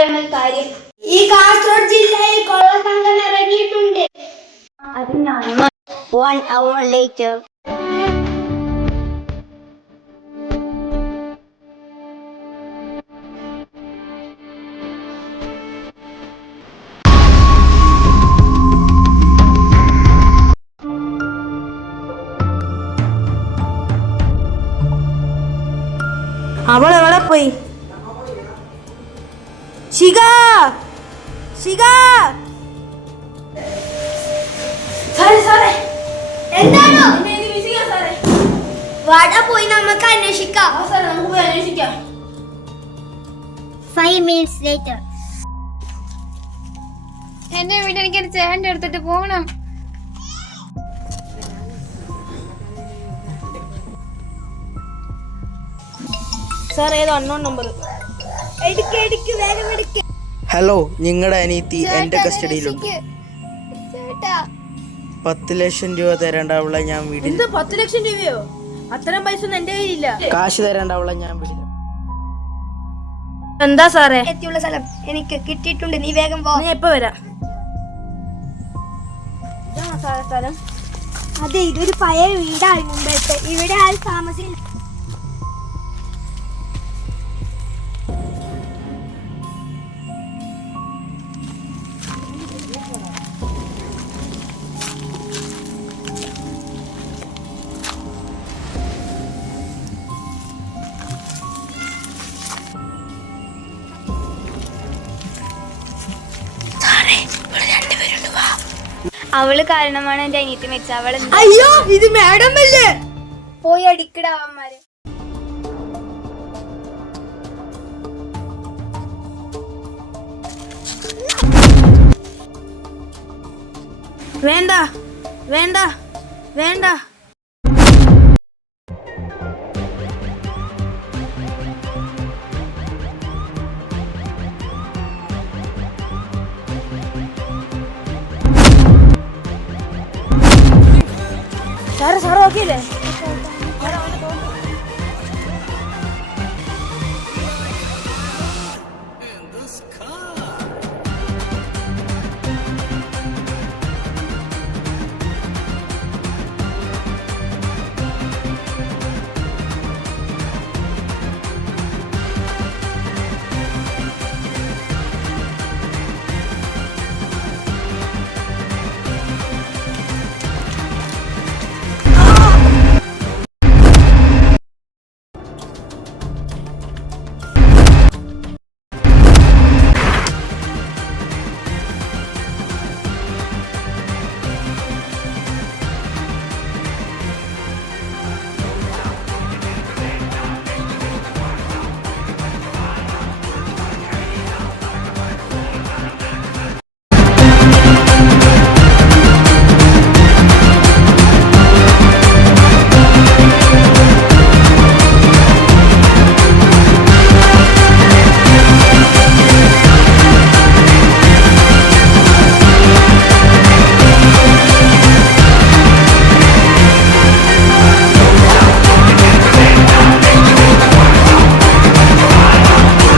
പറയുന്ന കാര്യം ഈ കാസർഗോഡ് ജില്ലയിൽ കൊള്ളസംഘം ഇറങ്ങിയിട്ടുണ്ട്. അതിനാണ് 1 hour later. അവൾ എവിടെ പോയി? ശിഖ, ശിഖ. എന്താണോ വാടാ പോയി നമുക്ക് അന്വേഷിക്കാം. 5 minutes later. എന്റെ വീട്ടിൽ എനിക്കൊരു ചേട്ടൻ എടുത്തിട്ട് പോകണം. സാർ ഏതോ അൺനോൺ നമ്പർ. ഹലോ, നിങ്ങളുടെ അനിയത്തി എന്റെ കസ്റ്റഡിയിലുണ്ട്. 10 ലക്ഷം രൂപ തരേണ്ട അവളെ ഞാൻ വിടില്ല. 10 ലക്ഷം രൂപയോ? അത്തരം പൈസ ഒന്നും എന്റെ കയ്യിലില്ല. കാശ് തരേണ്ട അവളെ ഞാൻ വിടില്ല. എന്താ സാറേ? എത്തിയുള്ള സ്ഥലം എനിക്ക് കിട്ടിയിട്ടുണ്ട്, നീ വേഗം പോ. ഞാൻ എപ്പോ വരാം? ഇതാണോ സാറേ സ്ഥലം? അതെ, ഇതൊരു പഴയ വീടാണ് മുമ്പത്തെ. ഇവിടെ ആരും താമസിക്കില്ല. അവള് കാരണമാണ് എന്റെ അനിയത്തി മരിച്ച. അവള് അയ്യോ, ഇത് മാഡം അല്ലേ? പോയി അടിക്കടാവന്മാര്. വേണ്ട വേണ്ട വേണ്ട. സാറ് ഓക്കെ അല്ലേ?